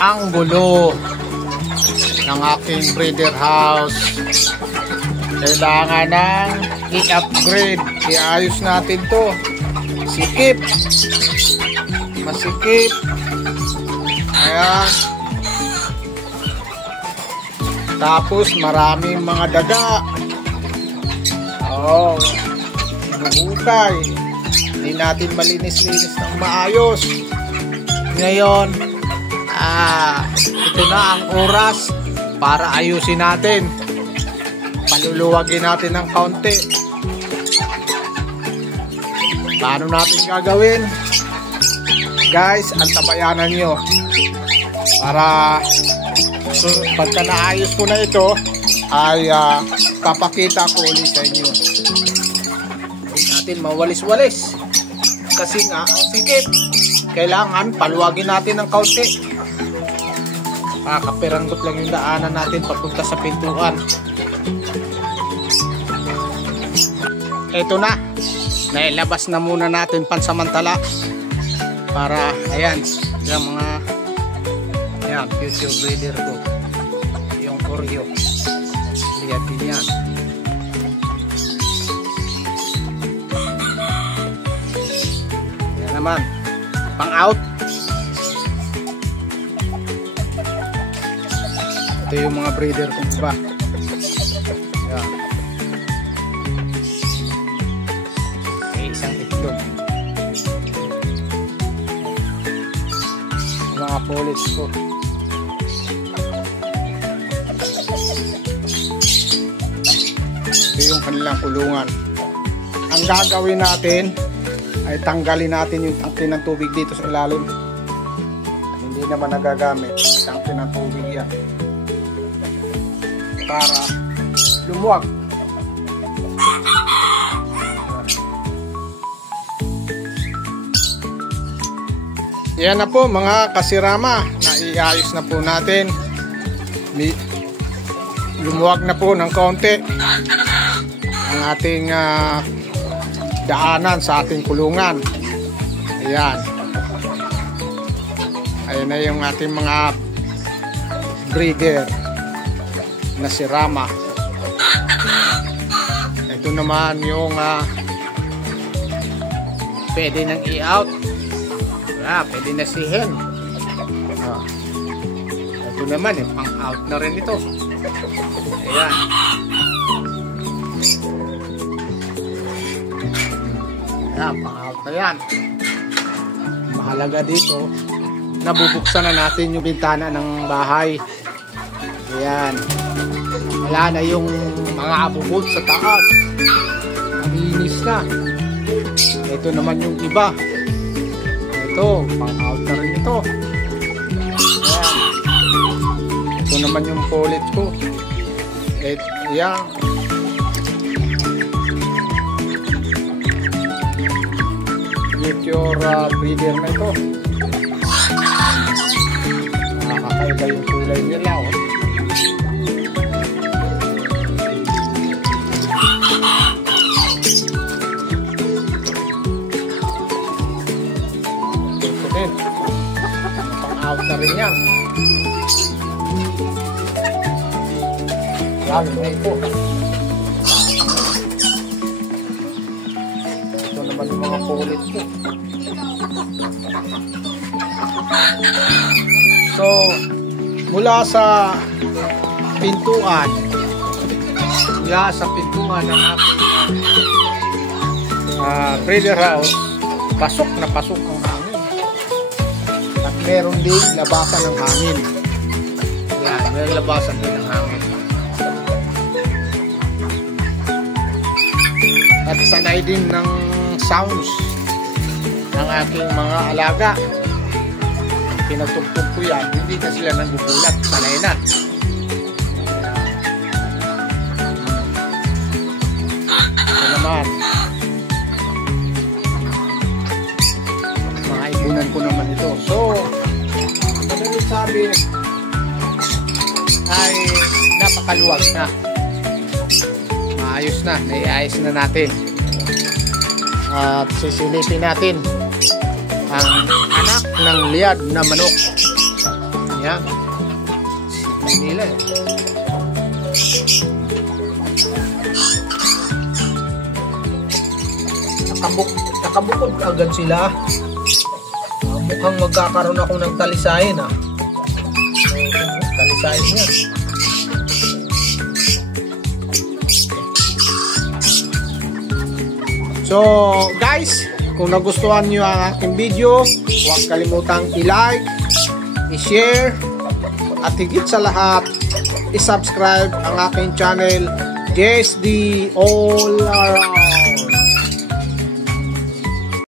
ang gulo ng aking breeder house. Kailangan ng i-upgrade. Iayos natin to. Sikip. Masikip. Ayan. Tapos maraming mga daga. Oo. Sinuhukay. Hindi natin malinis-linis ng maayos. Ngayon, ito na ang oras para ayusin natin. Paluluwagin natin ng kaunti. Paano natin gagawin? Guys, antabayanan nyo. Para pagka naayos ko na ito, ay papakita ko ulit sa inyo. Hindi natin mawalis-walis. Kasi nga, ang sikip. Kailangan paluwagin natin ng kaunti. Kakapiranggot lang yung daanan natin papunta sa pintuan. Ito na. Nailabas na muna natin pansamantala. Para, ayan, yung mga future breeder ko. Yung Oreo. Lihat din yan. Yan naman. Pang out. Ito yung mga breeder kong iba. Yan. May isang itlog. Mga polish ko. Ito yung kanilang kulungan. Ang gagawin natin ay tanggalin natin yung tangke ng tubig dito sa ilalim. Hindi naman nagagamit. Tangke ng tubig yan. Para lumuwag. Yan na po mga kasirama. Naiayos na po natin. Lumuwag na po ng kaunti ang ating daanan sa ating kulungan. Ayan. Ayan na yung ating mga breeder na si Rama. Ito naman yung pwede nang i-out. Pwede na si Hen. Ito naman pang-out na rin ito. Ayan. Ayan, pang-out na yan. Mahalaga dito, nabubuksan na natin yung bintana ng bahay. Ayan. Wala na yung mga abubot sa taas. Malinis na. Ito naman yung iba. Ito, pang-out na rin ito. Ayan. Ito naman yung polit ko. Ayan. Meteor breeder na ito. Nakakaiba yung kulay nila. Ito din. Pang-out na rin yan. Lalo na ito. Ito naman yung mga pulit ko. So, mula sa pintuan ng aking breeder house, pasok na pasok ang hangin. At meron din labasan ng hangin. Yan, may labasan din ng hangin. At sanay din ng sounds ng aking mga alaga. Pinatugtog ko yan, hindi na sila nanggugulat, sanay na. Ito naman, mga ibunan ko naman ito. So, madalit sabi ay napakaluwag na. Maayos na, naiayos na natin. At sisilipin natin ang anak ng liad na manok. Yan. Manila eh. Nakabukod agad sila. Mukhang magkakaroon ako ng talisayin ah. Talisayin yan. So guys, kung nagustuhan nyo ang aking video, huwag kalimutang i-like, i-share, at higit sa lahat, i-subscribe ang aking channel, JSD All Around.